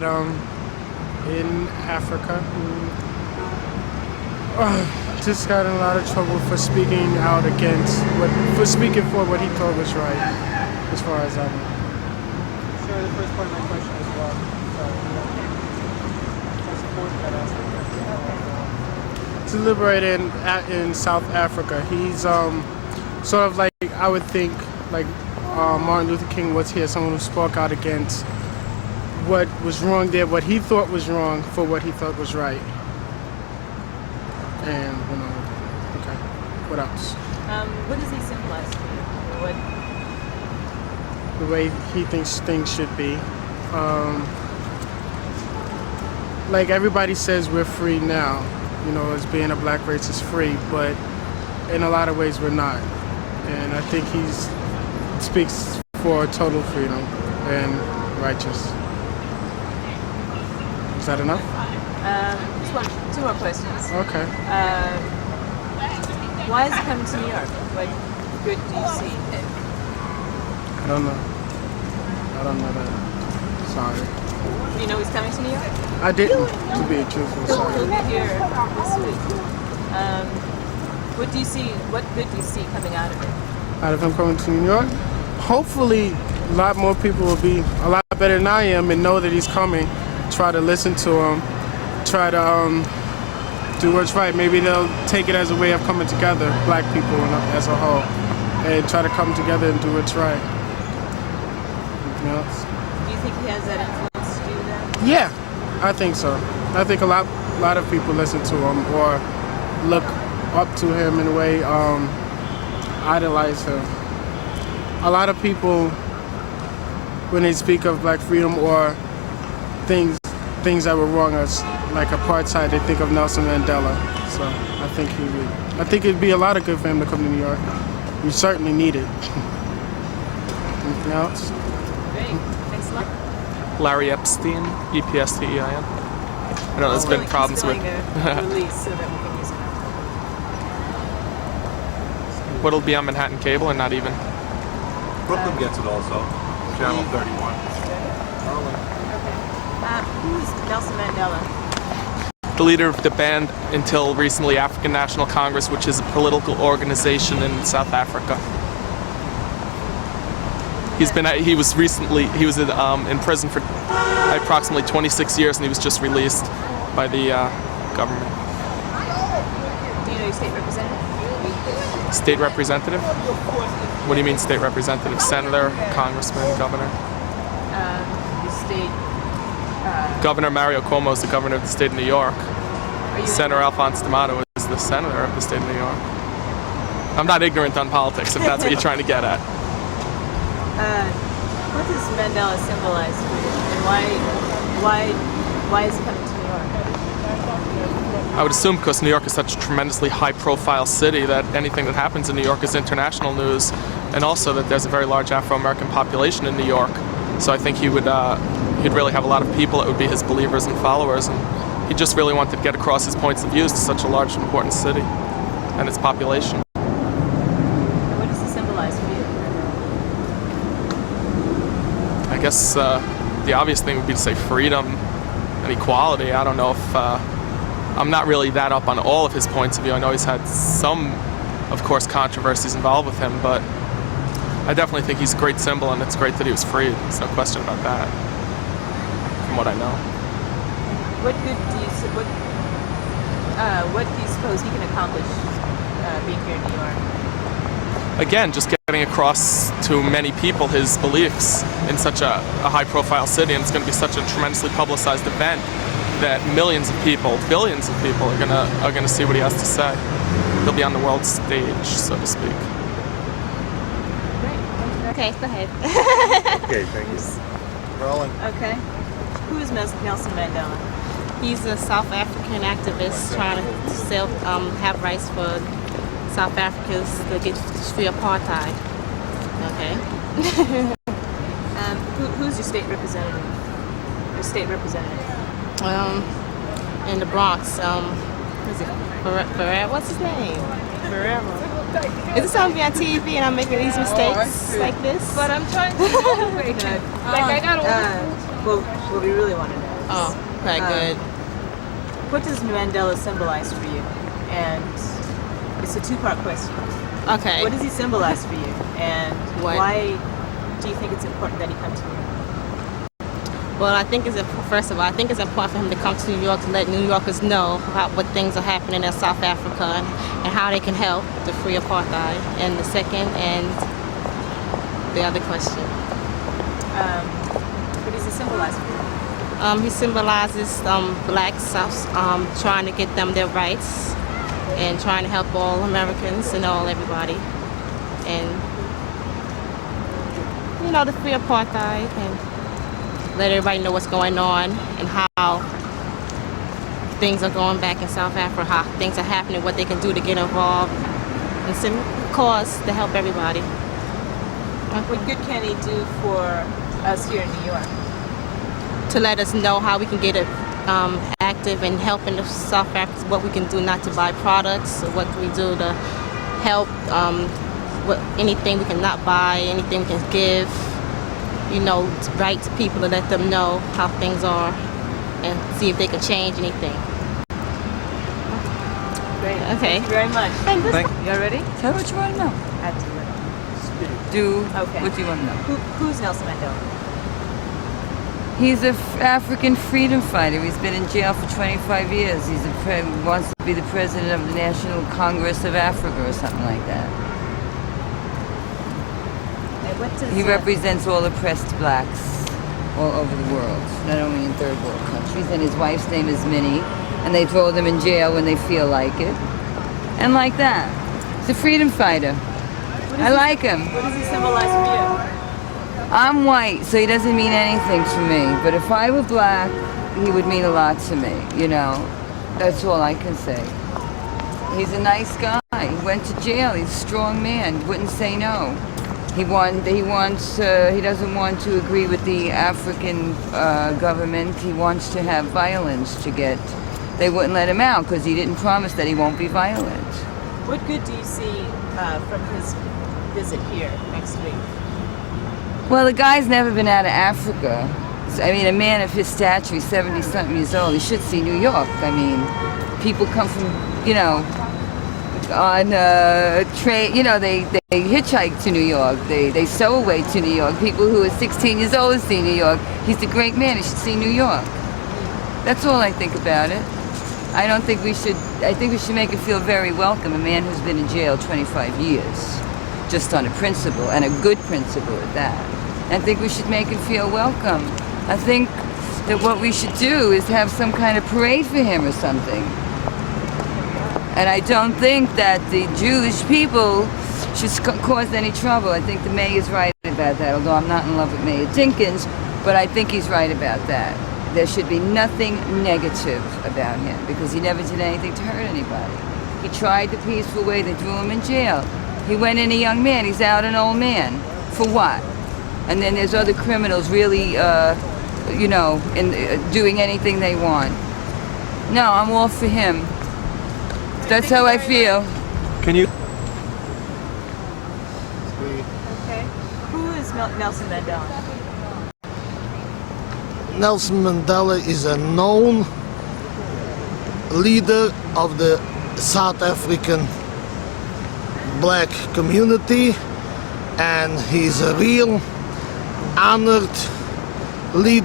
that in Africa just got in a lot of trouble for speaking out against for speaking for what he thought was right, as far as I know. Sorry, the first part of my question as well. I support that aspect. To liberate in South Africa, he's sort of like, I would think, like Martin Luther King was here, someone who spoke out against what was wrong there, what he thought was wrong for what he thought was right. And, okay, what else? What does he symbolize to you? The way he thinks things should be. Like everybody says we're free now, as being a black race is free, but in a lot of ways we're not. And I think he speaks for total freedom and righteous. Is that enough? Just two more questions. Okay. Why is he coming to New York? What good do you see? I don't know that. Sorry. Do you know he's coming to New York? I didn't, to be truthful. Sorry. He'll be here this week. What do you see? What good do you see coming out of it? Out of him coming to New York? Hopefully, a lot more people will be a lot better than I am and know that he's coming. Try to listen to him. Try to do what's right. Maybe they'll take it as a way of coming together, black people as a whole, and try to come together and do what's right. Anything else? Do you think he has that influence to do that? Yeah, I think so. I think a lot of people listen to him or look up to him in a way, idolize him. A lot of people, when they speak of black freedom or things that were wrong, as like apartheid, they think of Nelson Mandela. So I think it'd be a lot of good for him to come to New York. We certainly need it. Anything else? Great. Thanks a lot. Larry Epstein, EPSTEIN. I know there's been problems with. Release so that we can use it. What'll be on Manhattan Cable or not even? Brooklyn gets it also. Channel 31. Who's Nelson Mandela? The leader of the band, until recently, African National Congress, which is a political organization in South Africa. He was in prison for approximately 26 years, and he was just released by the government. Do you know your state representative? State representative? What do you mean state representative? Senator, congressman, governor? The state. Governor Mario Cuomo is the governor of the state of New York. Senator Alphonse D'Amato is the senator of the state of New York. I'm not ignorant on politics, if that's what you're trying to get at. What does Mandela symbolize for you, and why is he coming to New York? I would assume because New York is such a tremendously high-profile city that anything that happens in New York is international news, and also that there's a very large Afro-American population in New York. So I think he'd really have a lot of people that would be his believers and followers, and he just really wanted to get across his points of views to such a large, important city and its population. And what does he symbolize for you? I guess the obvious thing would be to say freedom and equality. I don't know if I'm not really that up on all of his points of view. I know he's had some, of course, controversies involved with him, but I definitely think he's a great symbol, and it's great that he was freed. There's no question about that, from what I know. What do you suppose he can accomplish being here in New York? Again, just getting across to many people his beliefs in such a high-profile city, and it's going to be such a tremendously publicized event that millions of people, billions of people are gonna see what he has to say. He'll be on the world stage, so to speak. Okay, go ahead. Okay, thank you. Rolling. Okay. Who is Nelson Mandela? He's a South African activist trying to have rights for South Africans to get free apartheid. Okay. Who's your state representative? In the Bronx, is it Ferrer? What's his name? Ferrero. Is it something on TV and I'm making these mistakes like this? But I'm trying to. What we really want to know Oh, okay, good. What does Mandela symbolize for you? And it's a two-part question. Okay. What does he symbolize for you? And What? why do you think it's important that he come to New York? Well, I think first of all, I think it's important for him to come to New York to let New Yorkers know about what things are happening in South Africa and how they can help to free apartheid. And the second and the other question. What does he symbolize for you? He symbolizes blacks trying to get them their rights and trying to help all Americans and everybody. And, to free apartheid and let everybody know what's going on and how things are going back in South Africa, how things are happening, what they can do to get involved, and some cause to help everybody. What good can he do for us here in New York? To let us know how we can get active and help in the South Africa, what we can do not to buy products, or what we do to help, anything we can not buy, anything we can give, write to people to let them know how things are and see if they can change anything. Great. Okay. Thank you very much. Thank You all ready? Tell me what you want to know. Add to Do Okay. what you want to know. Who's Nelson Mandela? He's an African freedom fighter. He's been in jail for 25 years. He wants to be the president of the National Congress of Africa or something like that. And what does He represents all oppressed blacks all over the world, not only in third world countries. And his wife's name is Minnie, and they throw them in jail when they feel like it. And like that. He's a freedom fighter. I like him. What does he symbolize for you? I'm white, so he doesn't mean anything to me. But if I were black, he would mean a lot to me, That's all I can say. He's a nice guy. He went to jail. He's a strong man. Wouldn't say no. He doesn't want to agree with the African government. He wants to have violence they wouldn't let him out because he didn't promise that he won't be violent. What good do you see from his visit here next week? Well, the guy's never been out of Africa. I mean, a man of his stature, he's 70-something years old, he should see New York. I mean, people come from, on train, they hitchhike to New York. They sew away to New York. People who are 16 years old see New York. He's a great man, he should see New York. That's all I think about it. I think we should make him feel very welcome, a man who's been in jail 25 years, just on a principle, and a good principle at that. I think we should make him feel welcome. I think that what we should do is have some kind of parade for him or something. And I don't think that the Jewish people should cause any trouble. I think the mayor's right about that, although I'm not in love with Mayor Dinkins, but I think he's right about that. There should be nothing negative about him because he never did anything to hurt anybody. He tried the peaceful way, they threw him in jail. He went in a young man, he's out an old man. For what? And then there's other criminals really, doing anything they want. No, I'm all for him. That's how I feel. Can you? Okay. Who is Nelson Mandela? Nelson Mandela is a known leader of the South African black community, and he's a real honored leader